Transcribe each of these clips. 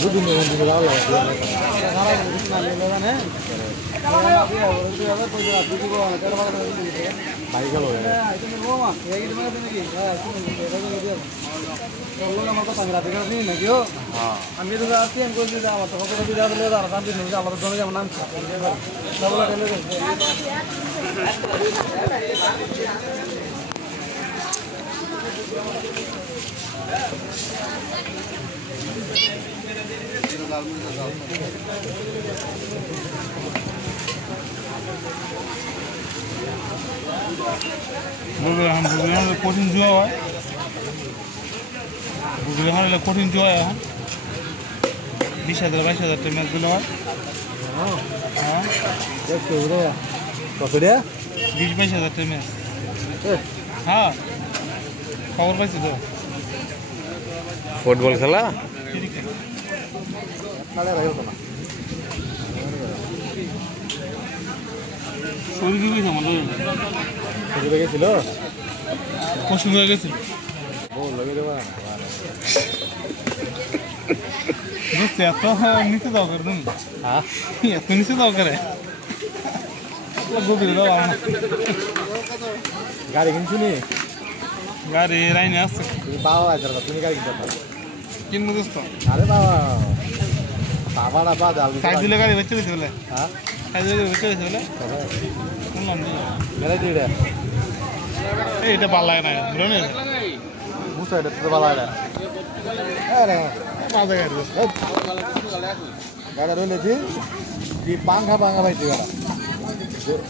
দুদিন ভালো লাগে ভাই গেল আমি তো যাচ্ছি আমি বলছি যে আমার তখন বিদা দিলে আমার জন্য যেমন নাম কঠিন জুয়া হয় কঠিন জুয়া এখন 20,000 22,000 ম্যাচগুলো হয় হ্যাঁ 20-22,000 ম্যাচ হ্যাঁ খবর পাইছি তো ফুটবল খেলা গেছিল পশ্চিম হয়ে গেছিল এত নিচে দাও করে তুমি এত নিচে দাও করে গভীরে দাও গাড়ি কিনছি নি গাড়ি লাইনে আসছে বাবা তুমি গাড়ি কিনতে কিনবো দোস্ত আরে বাবা বাবাটা বাদ সাইড দিলে গাড়ি বেঁচে গেছে বলে হ্যাঁ সাইড দিলে বেঁচে গেছে বলে শুনলাম এটা ভালো লাগে না বুঝলেন বুঝতে এটা তো ভালো লাগে বাজে গাড়ি গাড়ি রয়েছে কি পাঙ্খা পাঙ্খা পাইছি গাড়া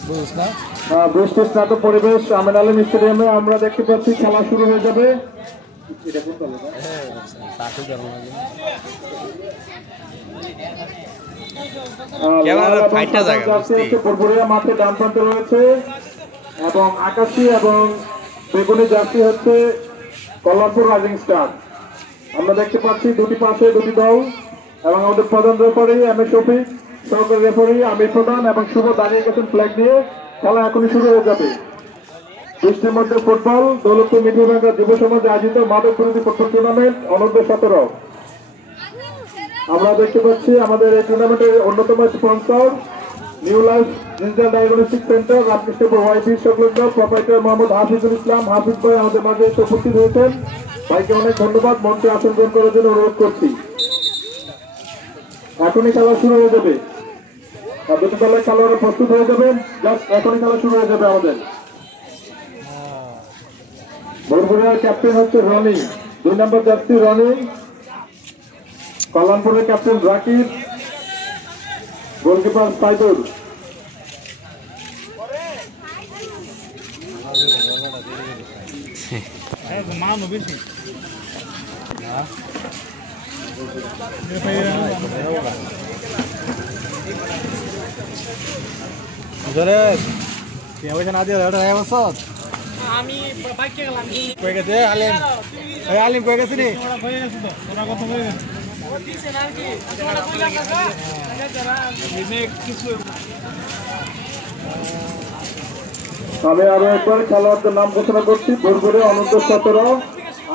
বুঝছ না বৃষ্টি স্নাত পরিবেশ আমিন আলম স্টেডিয়ামে আমরা দেখতে পাচ্ছি খেলা শুরু হয়ে যাবে মাঠে ডান প্রান্তে রয়েছে এবং আকাশী এবং বেগুনি জার্সি হচ্ছে কল্যাণপুর রাইজিং স্টার। আমরা দেখতে পাচ্ছি দুটি পাশে দুটি দল এবং আমাদের প্রধান রেফারি এম এ শফিক, সহকারী রেফারি আমির প্রধান এবং শুভ দাঁড়িয়ে গেছেন ফ্ল্যাগ দিয়ে। খেলা এখনই শুরু হয়ে যাবে। বৃষ্টির মধ্যে ফুটবল দৌলতপুর মিঠুভাঙ্গা যুব সমাজ আয়োজিত মাদক বিরোধী ফুটবল টুর্নামেন্ট অনূর্ধ্ব 17। আমরা দেখতে পাচ্ছি আমাদের এই টুর্নামেন্টের অন্যতম sponsor new life digital diagnostic centre, Ramkrishnapur YP সংলগ্ন প্রোপাইটার মোহাম্মদ হাফিজুল ইসলাম। হাফিজ ভাই আমাদের মাঝে এসে উপস্থিত হয়েছেন। ভাইকে অনেক ধন্যবাদ। মঞ্চে আসন গ্রহণ করার জন্য অনুরোধ করছি। এখনই খেলা শুরু হয়ে যাবে। দুটি দলের খেলোয়াড়রা প্রস্তুত হয়ে যাবেন। জাস্ট এখনই খেলা শুরু হয়ে যাবে আমাদের। বরগুনার ক্যাপ্টেন হচ্ছে রনি, 2 নম্বর জার্সি রনি। কল্যাণপুরের ক্যাপ্টেন রাকিব, গোলকিপার সাইদুল। মান বেশি না দিয়ে বছর আমি বাইকে গেলাম কয়ে গেছে আলিম আলিম কয়ে গেছে নি হয়ে গেছে তো ওরা কথা হয়ে গেছে আমি আরো একবার খেলোয়াড়দের নাম ঘোষণা করছি। বরগুনা অনূর্ধ্ব 17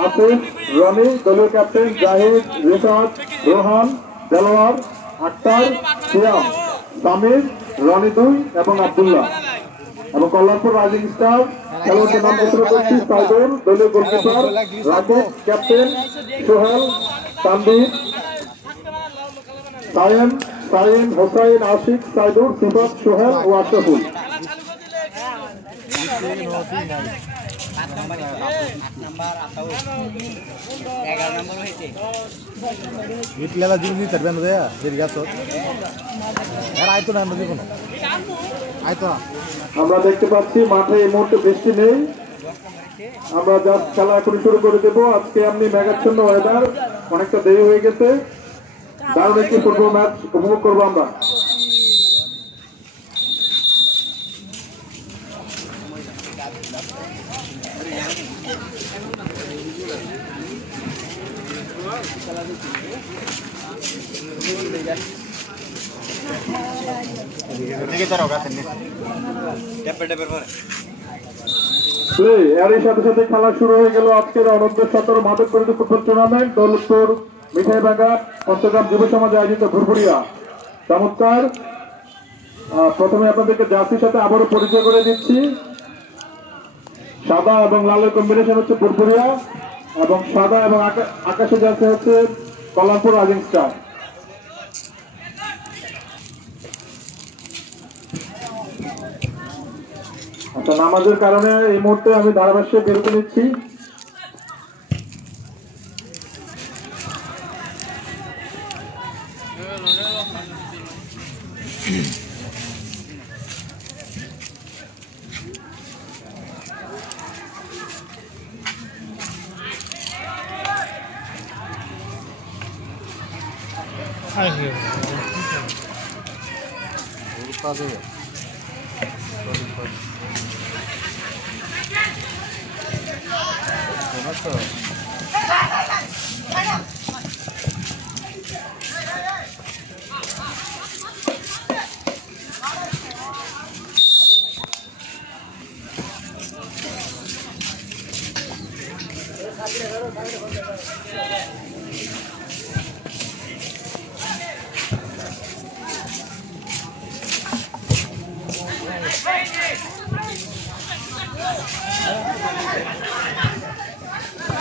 আসিফ, রনি, দলীয় ক্যাপ্টেন জাহিদ, রিফাত, রোহান, দেলোয়ার, আক্তার, সিয়াম, সামির, রনি 2 এবং আব্দুল্লাহ। এবং কল্যাণপুর রাইজিং স্টার খেলোয়াড়দের নাম ঘোষণা করছি। সাইদুল, দলীয় গোলকিপার রাকিব, ক্যাপ্টেন সোহেল, তানভীর, সায়েম, হোসাইন, আশিক, সাইদুল, সিফাত, সোহেল ও আশরাফুল। আমরা দেখতে পাচ্ছি মাঠে এই মুহূর্তে বৃষ্টি নেই। আমরা জাস্ট খেলা এখনই শুরু করে দেবো। আজকে এমনি মেঘাচ্ছন্ন ওয়েদার, অনেকটা দেরি হয়ে গেছে। দারুণ একটি ফুটবল ম্যাচ উপভোগ করবো আমরা। এরই সাথে সাথে খেলা শুরু হয়ে গেল আজকের অনূর্ধ্ব 17 মাদক বিরোধী ফুটবল টুর্নামেন্ট দৌলতপুর মিঠাই বাগান চট্টগ্রাম যুব সমাজে আয়োজিত ভুরভুরিয়া চমৎকার। প্রথমে আপনাদেরকে জার্সির সাথে আবারও পরিচয় করে দিচ্ছি। সাদা এবং লালের কম্বিনেশন হচ্ছে ভুরভুরিয়া, এবং সাদা এবং আকাশে জার্সি হচ্ছে কল্যাণপুর রাইজিং স্টার। আচ্ছা, নামাজের কারণে এই মুহূর্তে আমি ধারাভাষ্যে বিরতি নিচ্ছি।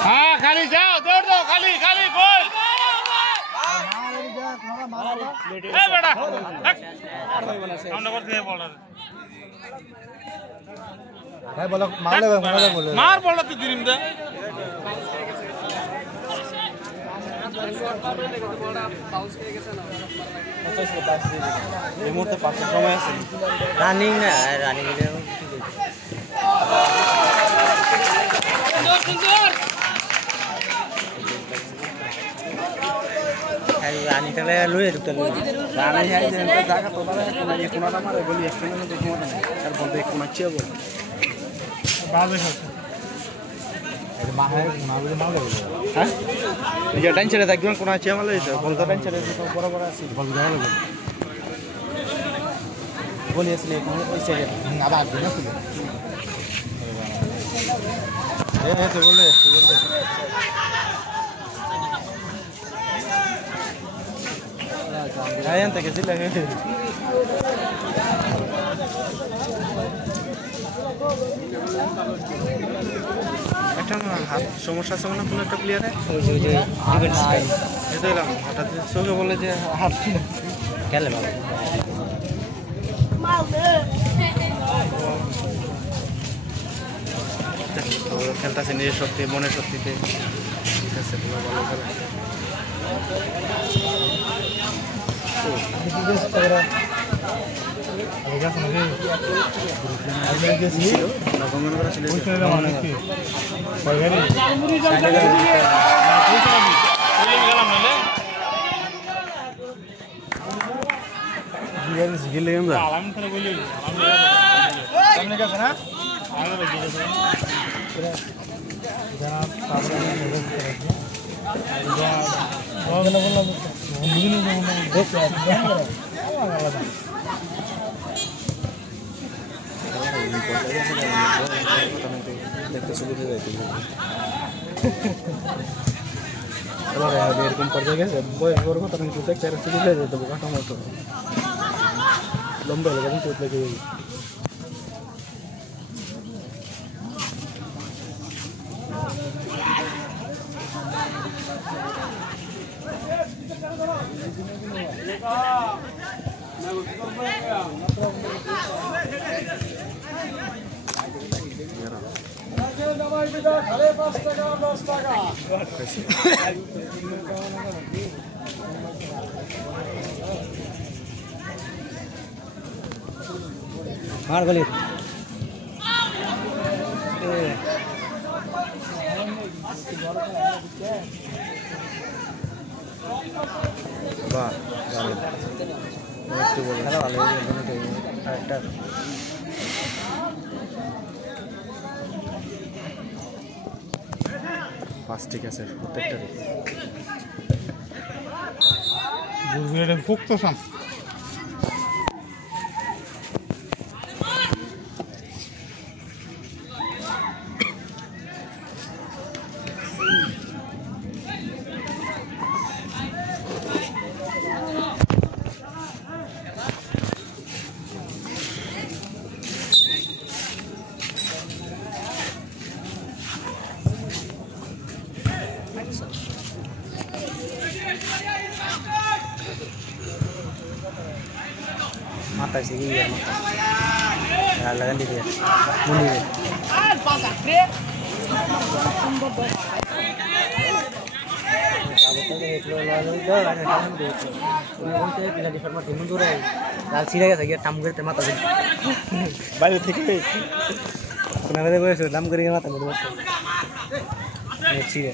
हाँ खाली जाओ दौड़ दो खाली खाली बोल ए बेटा हमने कर दिया बॉलर है बोलो मार ले बोले मार बॉल तो दिरिम दे এই মুহূর্তে 5 সময় আছে রানিং না রানিং রানি তাহলে লুয়ে ঢুকতে রানি হাই যে জায়গা তো মানে কোনাটা মারে বলি একখানে তো কোনা না আর বলতে কোনা চিয়া বল बाबे होते এই মাহে কোনাগুলো মারলে বলে হ্যাঁ এই যে টেনশন থাকবে কোনা চিয়া মারলে তো বলতে টেনশন তো বড় বড় আছে বল দাও লাগে বলি আসলে ওই সাইডে আবার দিন ছিল তো বলে আয়ান থেকে ছিল একটা হাত সমস্যা আছে না কোনো একটা প্লেয়ারে এটা এলাম হঠাৎ চোখে বলে যে হাত খেলে ভালো খেলতেছে নিজের শক্তি মনের শক্তিতে ঠিক আছে ভালো খেলা দেখতে সুবিধা যায় এরকম পর্যায়ে গেছে বয়স বড় কথা কিন্তু দেখতে সুবিধা যায় দেবো কাটা মতো লম্বা হলে চোট লেগে যাবে मार गली वाह একটু বলে ভালো একটা পাঁচ ঠিক আছে প্রত্যেকটা বুঝলে ফুক তো সাম মাথা শিখে গিয়ে মাথা লাগান দিতে মন্দিরে লাল ছিঁড়ে গেছে গিয়ে টাম করে মাথা বাইরে থেকে দাম করে মাথা ছিঁড়ে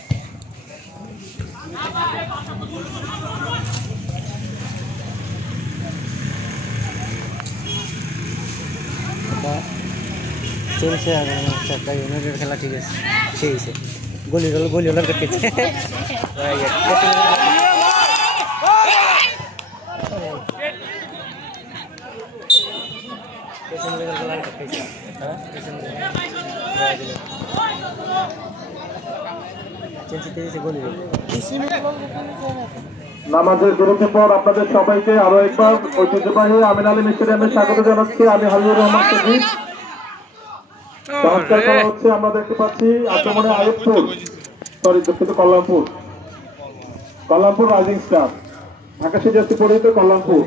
চলছে একটা ইউনাইটেড খেলা ঠিক আছে সেই হিসেবে গোলি হলার কেটেছে নামাজের বিরতির পর আপনাদের সবাইকে আরো একবার ঐতিহ্যবাহী আমিন আলী স্টেডিয়ামে স্বাগত জানাচ্ছি। আমি হাবিবুর রহমান সজীব। চমৎকার খেলা হচ্ছে, আমরা দেখতে পাচ্ছি আক্রমণে আয়ুবপুর দুঃখিত কল্যাণপুর রাইজিং স্টার, আকাশে জার্সি পরিহিত কল্যাণপুর।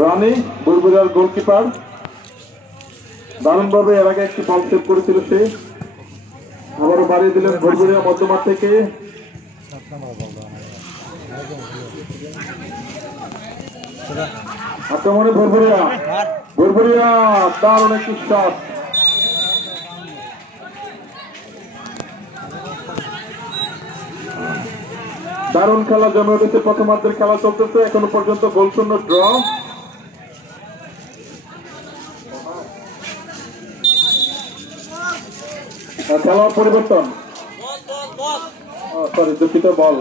রানি বুলবুলার গোলকিপার দারুণভাবে এর আগে একটি বল সেভ করেছিল সে, আবারও বাড়িয়ে দিলেন বুলবুলিয়া মধ্যমাঠ থেকে। আক্রমণে বুলবুলিয়া দারুণ একটি শট। দারুণ খেলা জমে উঠেছে, প্রথমার্ধের খেলা চলতেছে, এখনো পর্যন্ত গোলশূন্য ড্র। খেলার পরিবর্তন, দুঃখিত বল।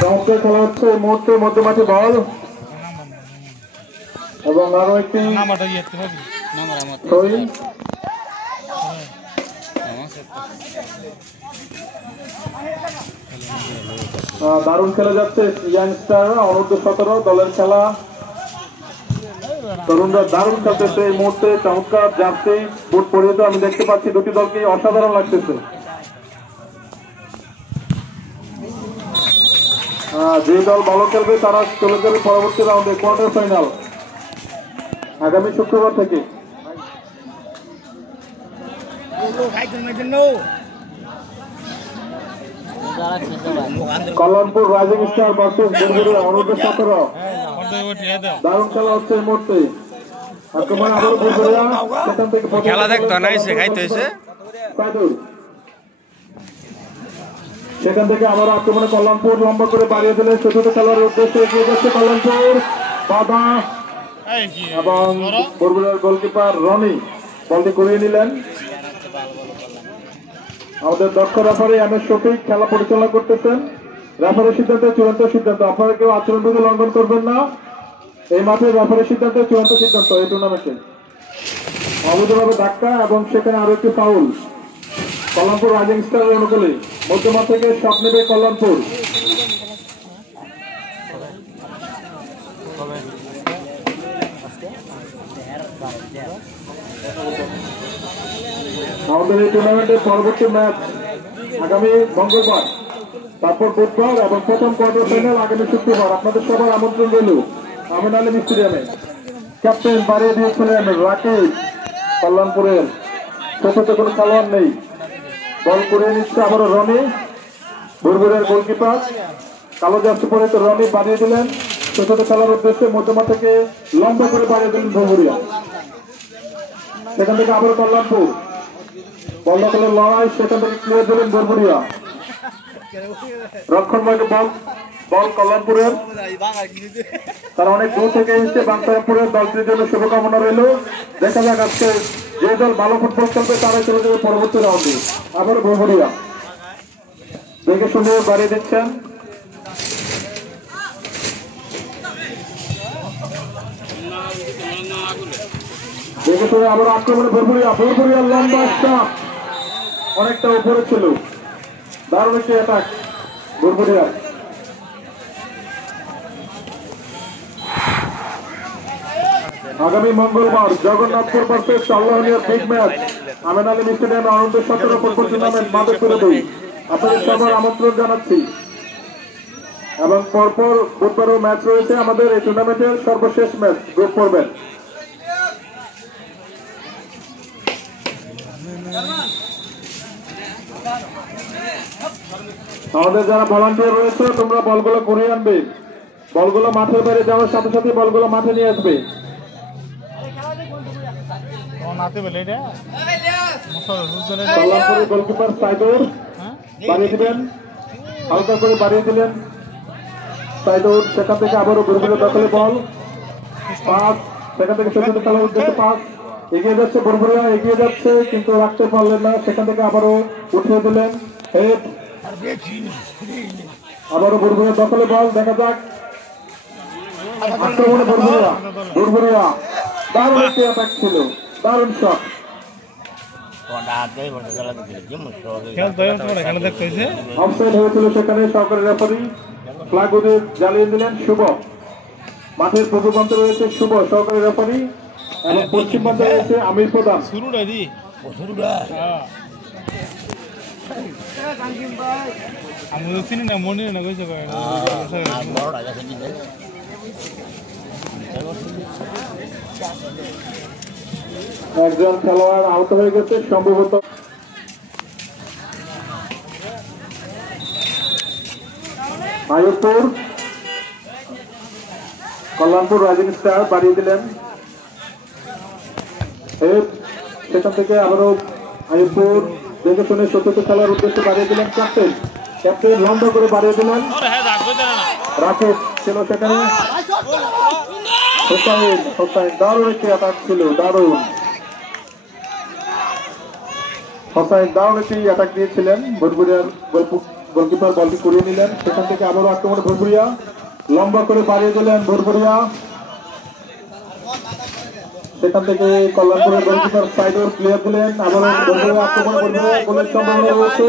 চমৎকার খেলা হচ্ছে এই মুহূর্তে, মধ্যমাঠে বল এবং আরো একটি দারুণ খেলা যাচ্ছে ইয়াংস্টার অনূর্ধ্ব-17 দলের খেলা। তরুণরা দারুণ খেলতেছে এই মুহূর্তে, চমৎকার জার্সি বুট পরিহিত আমি দেখতে পাচ্ছি, দুটি দলকে অসাধারণ লাগতেছে। যে দল ভালো খেলবে তারা চলে যাবে পরবর্তী রাউন্ডে, কোয়ার্টার ফাইনাল আগামী শুক্রবার থেকে। কল্যাণপুর রাইজিং স্টার ভার্সেস বুলবুলিয়া অনূর্ধ্ব-17 দারুণ খেলা হচ্ছে এই মুহূর্তে। আক্রমণ আবার বুলবুলিয়া, সেখান থেকে খেলা দেখতো না, এসে খাইতে হয়েছে। সেখান থেকে আবার আক্রমণে কল্যাণপুর লম্বা করে বাড়িয়ে দিলে চতুর্থ খেলার উদ্দেশ্যে এগিয়ে যাচ্ছে কল্যাণপুর। বাধা এবং বুলবুলিয়ার গোলকিপার রনি বলটি করিয়ে নিলেন। আমাদের দক্ষ রেফারি এমএস শফিক খেলা পরিচালনা করতেছেন। রেফারির সিদ্ধান্ত চূড়ান্ত সিদ্ধান্ত, আপনারা কেউ আচরণবিধি লঙ্ঘন করবেন না। এই মাঠে রেফারির সিদ্ধান্ত চূড়ান্ত সিদ্ধান্ত এই টুর্নামেন্টে। অবৈধভাবে ধাক্কা এবং সেখানে আরো একটি ফাউল কল্যাণপুর রাইজিং স্টারের অনুকূলে। মধ্যমাঠ থেকে শট নেবে কল্যাণপুর। আমাদের এই টুর্নামেন্টের পরবর্তী ম্যাচ আগামী মঙ্গলবার, তারপর বুধবার এবং প্রথম কোয়ার্টার ফাইনাল আগামী শুক্রবার। আপনাদের সবার আমন্ত্রণ রইল আমিন আলী স্টেডিয়ামে। ক্যাপ্টেন বাড়িয়ে দিয়েছিলেন রাকেশ কল্যাণপুরের, চতুর্থ কোনো খেলোয়াড় নেই। বল করে নিচ্ছে আবারও রনি, বুলবুলিয়ার গোলকিপার কালো জার্সি পরিহিত রনি বাড়িয়ে দিলেন চতুর্থ খেলার উদ্দেশ্যে। মধ্যমা থেকে লম্বা করে বাড়িয়ে দিলেন বুলবুলিয়া, সেখান থেকে আবার কল্যাণপুর বল দখলের লড়াই, সেখান থেকে ক্লিয়ার দিলেন বুলবুলিয়া। রক্ষণভাগে বল কল্যাণপুরের, তারা অনেক দূর থেকে এসেছে। বাংলাদেশের দলটির জন্য শুভকামনা রইল। দেখা যাক আজকে যে দল ভালো ফুটবল খেলবে তারাই চলে যাবে পরবর্তী রাউন্ডে। আবার বুলবুলিয়া দেখে শুনে বাড়িয়ে দিচ্ছেন দেখেছে আবার আক্রমণে ভরপুরিয়া লম্বা শট অনেকটা উপরে ছিল। দারুণ একটি অ্যাটাক ভরপুরিয়া। আগামী মঙ্গলবার জগন্নাথপুর ভার্সেস আল্লাহনিয়ার বিগ ম্যাচ আমিন আলী স্টেডিয়ামে অনন্ত 17 ফুটবল টুর্নামেন্ট মাধবপুরে 2 আপনাদের সবার আমন্ত্রণ জানাচ্ছি। এবং পরপর বুধবারও ম্যাচ রয়েছে আমাদের এই টুর্নামেন্টের সর্বশেষ ম্যাচ গ্রুপ পর্বের। আমাদের যারা ভলান্টিয়ার রয়েছে তোমরা বলগুলো ঘুরিয়ে আনবে, বলগুলো মাঠের বাইরে যাওয়ার সাথে সাথে বলগুলো মাঠে নিয়ে আসবে। কল্যাণপুরের গোলকিপার সাইদুর বাড়িয়ে দিলেন, হালকা করে বাড়িয়ে দিলেন সাইদুর। সেখান থেকে আবারও ভরপুরিয়া দখলে বল, পাস সেখান থেকে সেখানে খেলার উদ্দেশ্যে পাস, এগিয়ে যাচ্ছে ভরপুরিয়া, এগিয়ে যাচ্ছে কিন্তু রাখতে পারলেন না। সেখান থেকে আবারও উঠিয়ে দিলেন হেড, আবারও ভরপুরিয়া দখলে বল। দেখা যাক আক্রমণে ভরপুরিয়া দারুণ একটি অ্যাটাক ছিল, দারুণ শট। অফসাইড হয়েছিল সেখানে, সহকারী রেফারি ফ্ল্যাগ ওদের জ্বালিয়ে দিলেন শুভ। মাঠের পূর্ব প্রান্তে রয়েছে শুভ সহকারী রেফারি এবং পশ্চিম প্রান্তে রয়েছে আমির প্রধান। একজন খেলোয়াড় আহত হয়ে গেছে সম্ভবত। আয়ুবপুর কল্যাণপুর রাইজিং স্টার বাড়িয়ে দিলেন, সেখান থেকে আবারও আয়ুবপুর দেখে শুনে সত্যতে খেলার উদ্দেশ্যে বাড়িয়ে দিলেন ক্যাপ্টেন, ক্যাপ্টেন লম্বা করে বাড়িয়ে দিলেন। রাকেশ ছিল সেখানে, হোসাইন দারুণ একটি অ্যাটাক ছিল, দারুণ হোসাইন দারুণ একটি অ্যাটাক দিয়েছিলেন। ভরপুরিয়ার গোলকিপার বলটি করিয়ে নিলেন, সেখান থেকে আবারও আক্রমণে ভরপুরিয়া লম্বা করে বাড়িয়ে দিলেন ভরপুরিয়া। সেখান থেকে কল্যাণপুরের গোলকিপার সাইডর ক্লিয়ার দিলেন, আবারও ভরপুরিয়া আক্রমণে ভরপুরিয়া গোলের সম্ভাবনা রয়েছে।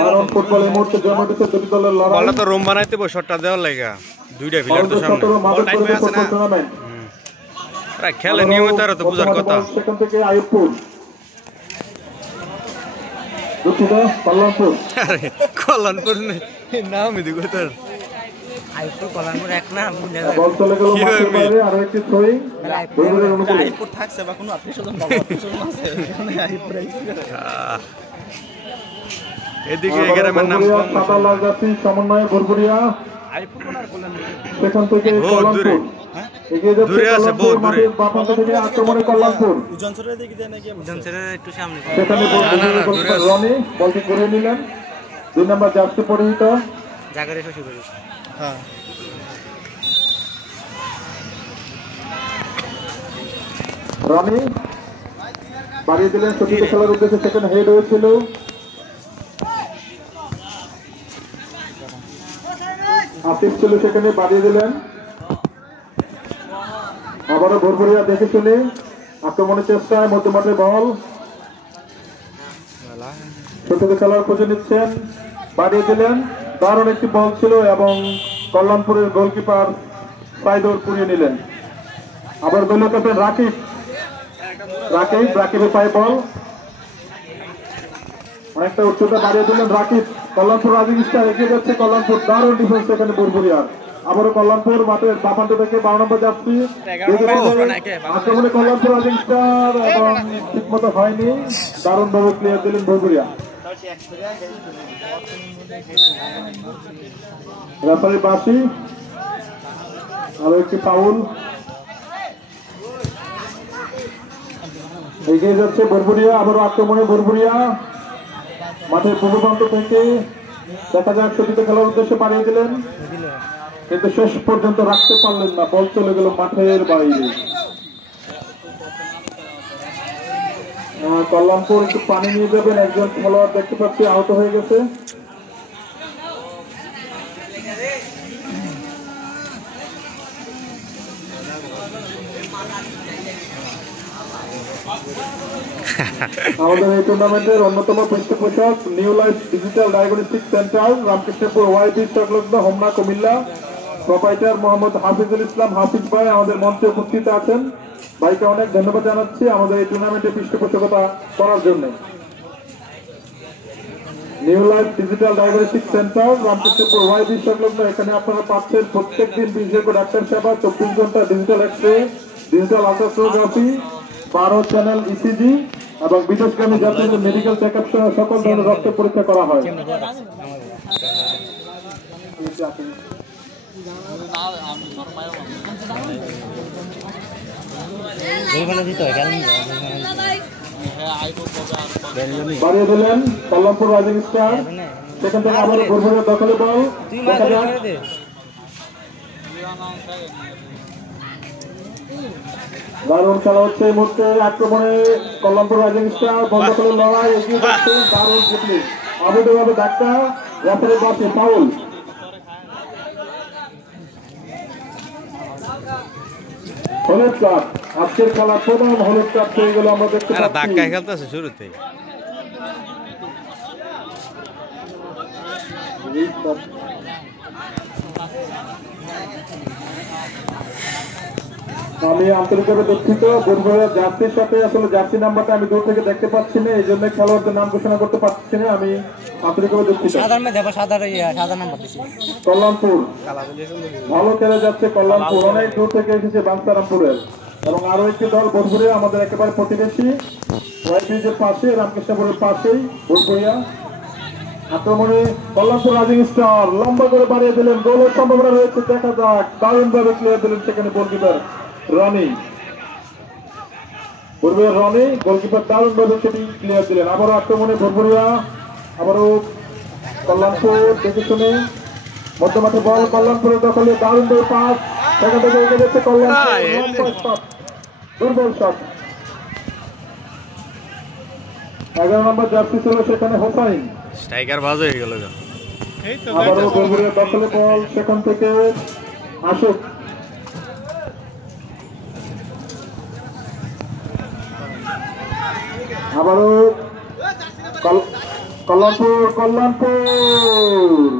দারুণ ফুটবল এই মুহূর্তে জন্ম দিচ্ছে দুটি দলের লড়াই। বলটা তো রুম বানাইতে বই শটটা দেওয়ার লাগা দুইটা ফিলার তো সামনে আরে খেলে নিয়মিত আর তো বুঝার কথা। সেখান থেকে আয়ুবপুর দুটিটা কল্যাণপুর, আরে কল্যাণপুর নাম দিগো তোর আইপুর কল্যাণপুর এক না বল চলে গেল মাঠের বাইরে, আরো একটি থ্রোইং আইপুর থাকছে বা কোনো আত্মীয়স্বজন আছে এখানে আইপুর এদিকে গ্রামের নাম সাদা লাল জাতি সমন্বয়ে ভরপুরিয়া। সেখান থেকে কল্যাণপুর এগিয়ে যাচ্ছে, কল্যাণপুর মাঠের বাঁ প্রান্ত থেকে আক্রমণে কল্যাণপুর। সেখানে রনি বলটি করে নিলেন, 2 নম্বর জার্সি পরিহিত রনি বাড়িয়ে দিলেন সত্যি খেলার উদ্দেশ্যে। সেখানে হেড হয়েছিল, আসিফ ছিল সেখানে বাড়িয়ে দিলেন। আবারও ভরপুরিয়া দেখে শুনে আক্রমণের চেষ্টায় মধ্যমাঠে বল, সত্যি খেলার খুঁজে নিচ্ছেন, বাড়িয়ে দিলেন। দারুণ একটি বল ছিল এবং কল্যাণপুরের গোলকিপার সাইদুর পুড়িয়ে নিলেন। আবার গোল ক্যাপ্টেন রাকিবের পায়ে বল, অনেকটা উচ্চতা বাড়িয়ে দিলেন রাকিব। কল্যাণপুর রাইজিং স্টার এগিয়ে যাচ্ছে, কল্যাণপুর দারুণ ডিফেন্স সেখানে ভরপুরিয়ার। আবারও কল্যাণপুর মাঠের বাঁ প্রান্ত থেকে 12 নম্বর যাত্রী আক্রমণে কল্যাণপুর রাইজিং স্টার এবং ঠিক মতো হয়নি, দারুণ ভাবে ক্লিয়ার দিলেন ভরপুরিয়া। রেফারি বাসি, আরো একটি ফাউল। এগিয়ে যাচ্ছে ভরপুরিয়া, আবারও আক্রমণে ভরপুরিয়া মাঠের পূর্ব প্রান্ত থেকে। দেখা যাক সত্যিতে খেলার উদ্দেশ্যে বাড়িয়ে দিলেন কিন্তু শেষ পর্যন্ত রাখতে পারলেন না, বল চলে গেল মাঠের বাইরে। কল্যাণপুর একটু পানি নিয়ে যাবেন, একজন খেলোয়াড় দেখতে পাচ্ছি আহত হয়ে গেছে। আমাদের এই টুর্নামেন্টের অন্যতম পৃষ্ঠপোষক new life digital diagnostic centre, Ramkrishnapur ওয়াইবি সংলগ্ন, হোমনা, কুমিল্লা। প্রোপাইটার মোহাম্মদ হাফিজুল ইসলাম হাফিজ ভাই আমাদের মঞ্চে উপস্থিত আছেন। ভাইকে অনেক ধন্যবাদ জানাচ্ছি আমাদের এই টুর্নামেন্টে পৃষ্ঠপোষকতা করার জন্য। New life digital diagnostic centre, Ramkrishnapur ওয়াইবি সংলগ্ন। এখানে আপনারা পাচ্ছেন প্রত্যেকদিন বিশেষজ্ঞ ডাক্তার সেবা, 24 ঘন্টা digital x-ray, digital ultrasonography, 12 channel ECG এবং বিদেশগামী যাত্রীদের মেডিকেল চেক আপ সহ সকল ধরনের রক্ত পরীক্ষা করা হয়। বাড়িয়ে দিলেন কল্যাণপুর রাইজিং স্টার, সেখান থেকে আবার ভোরভোরের দখলে বল। দেখা যাক দারুণ খেলা হচ্ছে এই মুহূর্তে। আক্রমণে কল্যাণপুর রাইজিং স্টার, বন্ধ করে লড়াই এগিয়ে যাচ্ছে। দারুণ জিতলি অবৈধভাবে ধাক্কা, রেফারির বাসে ফাউল। হলুদ কার্ড, আজকের খেলার প্রথম হলুদ কার্ড হয়ে গেল আমরা দেখতে পাচ্ছি। ধাক্কা খেলতেছে শুরুতে। আমি আন্তরিকভাবে দুঃখিত, বুধবারের জার্সির সাথে আসলে জার্সি নাম্বারটা আমি দূর থেকে দেখতে পাচ্ছি না, এই জন্য খেলোয়াড়দের নাম ঘোষণা করতে পারছি না। আমি আন্তরিকভাবে দুঃখিত। কল্যাণপুর ভালো খেলে যাচ্ছে, কল্যাণপুর অনেক দূর থেকে এসেছে বাঞ্ছারামপুরের, এবং আরো একটি দল ভোরভুরে আমাদের একেবারে প্রতিবেশী ওয়াইব্রিজের পাশে, রামকৃষ্ণপুরের পাশেই ভোরভুরিয়া। আক্রমণে কল্যাণপুর রাইজিং স্টার লম্বা করে বাড়িয়ে দিলেন, গোলের সম্ভাবনা রয়েছে, দেখা যাক। দারুণ ভাবে ক্লিয়ার দিলেন সেখানে গোলকিপার রনি, ভোরভুরিয়া রনি গোলকিপার দারুণ ভাবে সেটি ক্লিয়ার দিলেন। আবারও আক্রমণে ভোরভুরিয়া, আবারও কল্যাণপুর দেখে শুনে মধ্যমাঠে বল, কল্যাণপুরের দখলে দারুণ ভাবে পাস, সেখান থেকে এগিয়ে যাচ্ছে কল্যাণপুর, দুর্বল শট। 11 নম্বর জার্সি ছিল সেখানে হোসাইন, স্ট্রাইকার বাজ হয়ে গেল। এই তো আবারও ভোরভুরিয়া দখলে বল, সেখান থেকে আসুক, আবারও কল্যাণপুর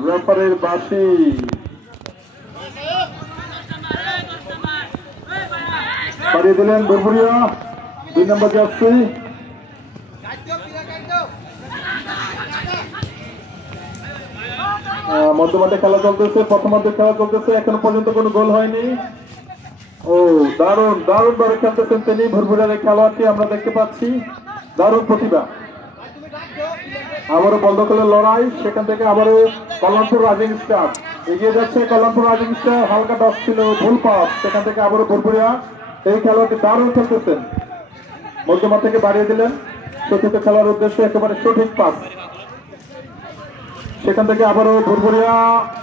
রেফারির বাঁশি। বাড়িয়ে দিলেন ভোরভুরিয়া, 2 নম্বর জার্সি। মধ্যমাঠে খেলা চলতেছে, প্রথমার্ধে খেলা চলতেছে, এখনো পর্যন্ত কোনো গোল হয়নি। ও দারুণ দারুণ ভাবে খেলতেছেন তিনি, ভোরভুরিয়ার খেলোয়াড়টি আমরা দেখতে পাচ্ছি, দারুণ প্রতিভা। আবারও বল দখলের লড়াই, সেখান থেকে আবারও কল্যাণপুর রাইজিং স্টার এগিয়ে যাচ্ছে। কল্যাণপুর রাইজিং স্টার হালকা টস ছিল, ভুল পাস, সেখান থেকে আবারও ভোরভুরিয়া এই খেলোয়াড়টি দারুণ খেলতেছেন, মধ্যমাঠ থেকে বাড়িয়ে দিলেন চতুর্থ খেলার উদ্দেশ্যে, একেবারে সঠিক পাস। সেখান থেকে আবারও ভোরভুরিয়া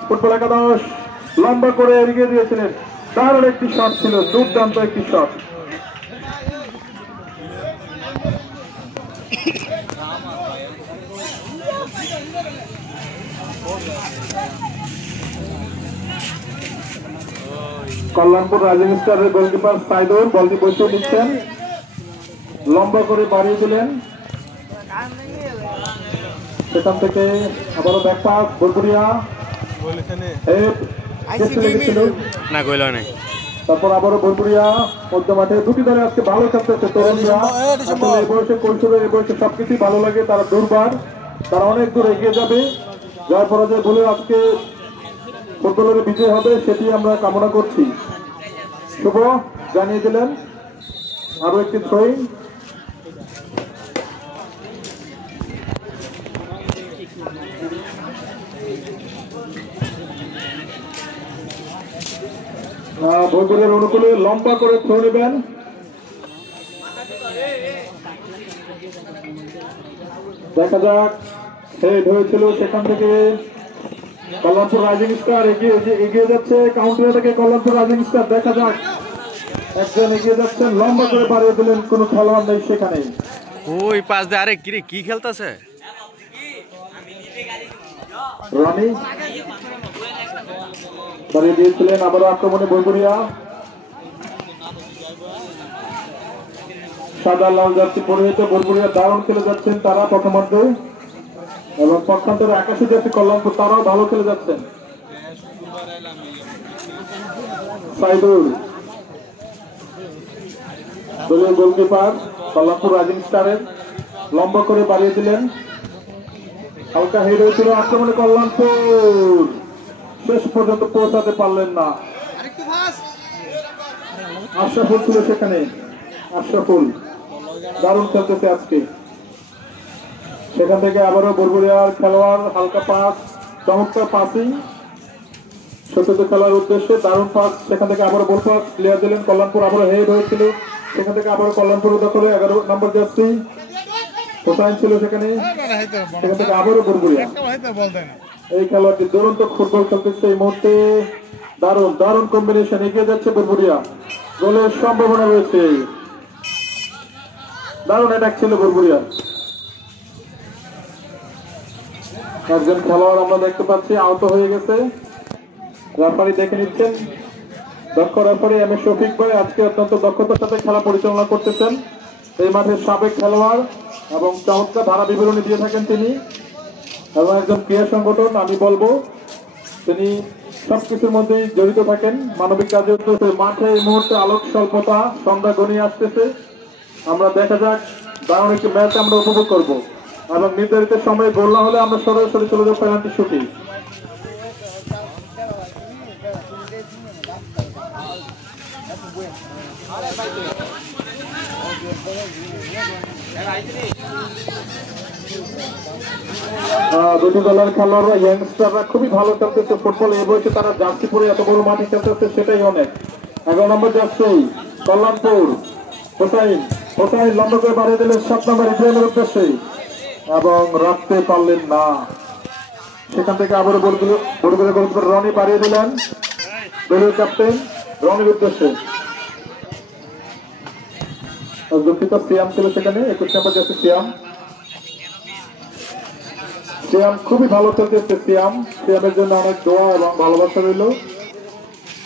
ফুটবল একাদশ লম্বা করে এগিয়ে দিয়েছিলেন, দারুণ একটি শট ছিল, দুর্দান্ত একটি শট। কল্যাণপুর রাইজিং স্টারের গোলকিপার সাইদুর বলটি বসে নিচ্ছেন, লম্বা করে বাড়িয়ে দিলেন, সেখান থেকে আবারও ব্যাক পাস ভোরভুরিয়া, না কইল নাই। তারপর আবারও ভোরভুরিয়া মধ্যমাঠে। দুটি দলে আজকে ভালো খেলতেছে তরুণরা, আসলে এই বয়সে কৈশোরের এই বয়সে সবকিছুই ভালো লাগে, তারা দুর্বার, তারা অনেক দূর এগিয়ে যাবে, জয় পরাজয় বলে আজকে ফুটবলের বিজয় হবে সেটি আমরা কামনা করছি। শুভ জানিয়ে দিলেন আরো একটি থ্রোয়িং, ভোরভুরিয়ার অনুকূলে লম্বা করে থ্রো নেবেন, দেখা যাক। হেড হয়েছিল, সেখান থেকে কল্যাণপুর রাইজিং স্টার এগিয়ে যাচ্ছে, কাউন্টার থেকে কল্যাণপুর রাইজিং স্টার, দেখা যাক, একজন এগিয়ে যাচ্ছেন, লম্বা করে বাড়িয়ে দিলেন, কোনো খেলোয়াড় নেই সেখানে। ওই পাশ দিয়ে আরে কি খেলতেছে রনি বাড়িয়ে দিয়েছিলেন, আবারও আক্রমণে ভোরভুরিয়া, সাদা লাল জার্সি পরিহিত বুলবুলিয়া দারুণ খেলে যাচ্ছেন তারা প্রথমার্ধে, এবং পক্ষান্তরে আকাশী জার্সি কল্যাণপুর তারাও ভালো খেলে যাচ্ছেন। সাইদুল দলীয় গোলকিপার কল্যাণপুর রাইজিং স্টারের, লম্বা করে বাড়িয়ে দিলেন, হালকা হেড হয়েছিল আক্রমণে কল্যাণপুর, শেষ পর্যন্ত পৌঁছাতে পারলেন না। আশরাফুল ছিল সেখানে, আশরাফুল দারুণ খেলতেছে আজকে। সেখান থেকে আবারও বুলবুলিয়ার খেলোয়াড় হালকা পাস, চমৎকার পাসিং, সত্যত খেলার উদ্দেশ্যে দারুণ পাস, সেখান থেকে আবারও বল পাস ক্লিয়ার দিলেন কল্যাণপুর, আবারও হেড হয়েছিল, সেখান থেকে আবারও কল্যাণপুর দখলে 11 নম্বর জার্সি হোসাইন ছিল সেখানে, সেখান থেকে আবারও বুলবুলিয়া। এই খেলোয়াড়টি দুরন্ত ফুটবল খেলতেছে এই মুহূর্তে, দারুণ দারুণ কম্বিনেশন, এগিয়ে যাচ্ছে বুলবুলিয়া, গোলের সম্ভাবনা রয়েছে, দারুণ অ্যাটাক ছিল বুলবুলিয়া। একজন খেলোয়াড় আমরা দেখতে পাচ্ছি আহত হয়ে গেছে, রেফারি দেখে নিচ্ছেন, দক্ষ রেফারি এম এ শফিক ভাই আজকে অত্যন্ত দক্ষতার সাথে খেলা পরিচালনা করতেছেন। এই মাঠের সাবেক খেলোয়াড় এবং চমৎকার ধারা বিবরণী দিয়ে থাকেন তিনি, এবং একজন ক্রীড়া সংগঠন আমি বলবো তিনি সবকিছুর মধ্যেই জড়িত থাকেন, মানবিক কাজে। মাঠে এই মুহূর্তে আলোক স্বল্পতা, সন্ধ্যা ঘনিয়ে আসতেছে, আমরা দেখা যাক দারুণ একটি ম্যাচ আমরা উপভোগ করবো, এবং নির্ধারিত সময়ে গোল না হলে আমরা সরাসরি চলে যাবো পেনাল্টি শুটে। দুটি দলের খেলোয়াড়রা ইয়াংস্টাররা খুবই ভালো খেলতেছে ফুটবল, এই বয়সে তারা জার্সি পরে এত বড় মাঠে খেলতেছে সেটাই অনেক। 11 নম্বর জার্সি কল্যাণপুর হোসাইন, হোসাইন লম্বা করে বাড়িয়ে দিলেন 7 নম্বর ইব্রাহিমের উদ্দেশ্যে, এবং রাখতে পারলেন না, সেখান থেকে আবারও গোলকিপার রনি বাড়িয়ে দিলেন দলীয় ক্যাপ্টেন রনির উদ্দেশ্যে, দুঃখিত সিয়াম ছিল সেখানে 21 নম্বর জার্সি সিয়াম, সিয়াম খুবই ভালো খেলতেছে, সিয়ামের জন্য অনেক দোয়া এবং ভালোবাসা রইল,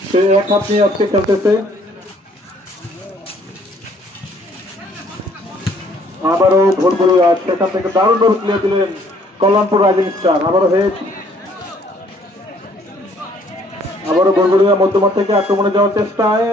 সে এক হাত নিয়ে আজকে খেলতেছে। আবারও বুলবুলিয়া সেখান থেকে দারুণ ভাবে ক্লিয়ার দিলেন কল্যাণপুর রাইজিং স্টার, আবারও হেড, আবারও বুলবুলিয়া মধ্যমাঠ থেকে আক্রমণে যাওয়ার চেষ্টায়,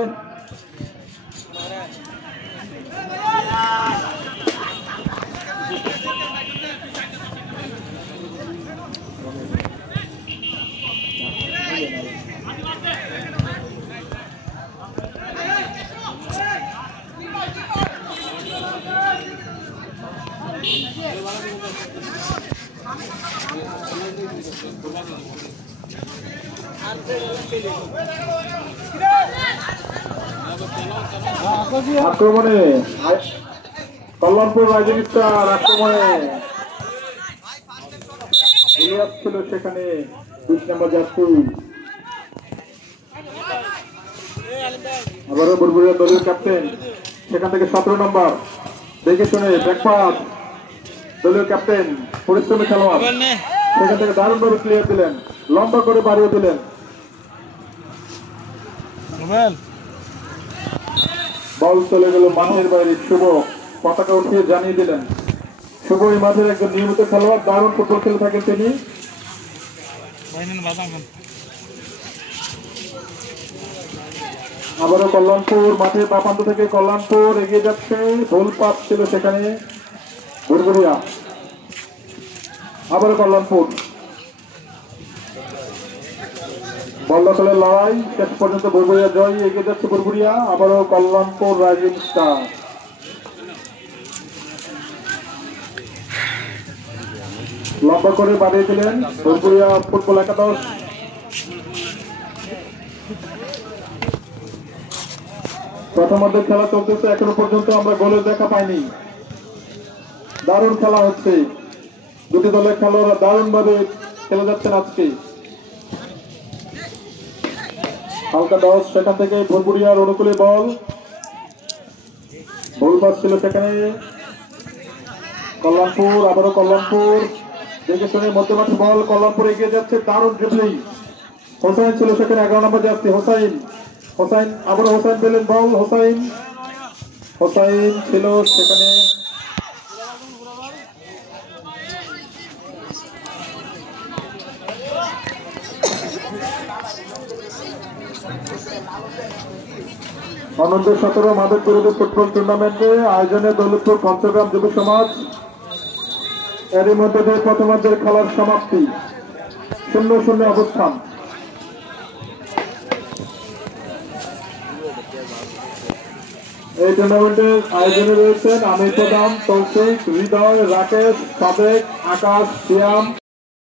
আক্রমণে কল্যাণপুর রাইজিং স্টার, আক্রমণে ইলিয়াস ছিল সেখানে 20 নম্বর জার্সি, আবারও বুলবুলিয়া দলীয় ক্যাপ্টেন, সেখান থেকে 17 নম্বর দেখে শুনে ব্যাকপাস দলীয় ক্যাপ্টেন পরিশ্রমী খেলোয়াড়, সেখান থেকে দারুণ ভাবে ক্লিয়ার দিলেন, লম্বা করে বাড়িয়ে দিলেন, বল চলে গেল মাঠের বাইরে, শুভ পতাকা উঠিয়ে জানিয়ে দিলেন, শুভ এই মাঠের একজন নিয়মিত খেলোয়াড়, দারুণ ফুটবল খেলে থাকেন তিনি। আবারও কল্যাণপুর মাঠের বাঁ প্রান্ত থেকে কল্যাণপুর এগিয়ে যাচ্ছে, গোল পাস ছিল সেখানে বুলবুলিয়া, আবারও কল্যাণপুর বল দখলের লড়াই, শেষ পর্যন্ত বুলবুলিয়া জয়, এগিয়ে যাচ্ছে বুলবুলিয়া, আবারও কল্যাণপুর রাইজিং স্টার। লম্বা করে বাড়িয়ে দিলেন বুলবুলিয়া ফুটবল একাদশ, প্রথমার্ধের খেলা চলতেছে, এখনো পর্যন্ত আমরা গোলের দেখা পাইনি, দারুণ খেলা হচ্ছে, দুটি দলের খেলোয়াড়রা দারুণ ভাবে খেলে যাচ্ছেন আজকে। হালকা 10 সেখান থেকে বুলবুলিয়ার অনুকূলে বল, বল পাস ছিল সেখানে কল্যাণপুর, আবারও কল্যাণপুর দেখে শুনে মধ্যমাঠে বল, কল্যাণপুর এগিয়ে যাচ্ছে, দারুণ ড্রিবলিং, হোসাইন ছিল সেখানে 11 নম্বর জার্সি হোসাইন, হোসাইন আবারও হোসাইন পেলেন বল, হোসাইন হোসাইন ছিল সেখানে। অনূর্ধ্ব-17 মাদক বিরোধী ফুটবল টুর্নামেন্টে আয়োজনে দৌলতপুর পঞ্চগ্রাম যুব সমাজ। এরই মধ্যে দিয়ে প্রথমার্ধের খেলার সমাপ্তি, 0-0 অবস্থান। এই টুর্নামেন্টের আয়োজনে রয়েছেন আমির প্রধান, তৌফিক, হৃদয়, রাকেশ, সাদেক, আকাশ, সিয়াম,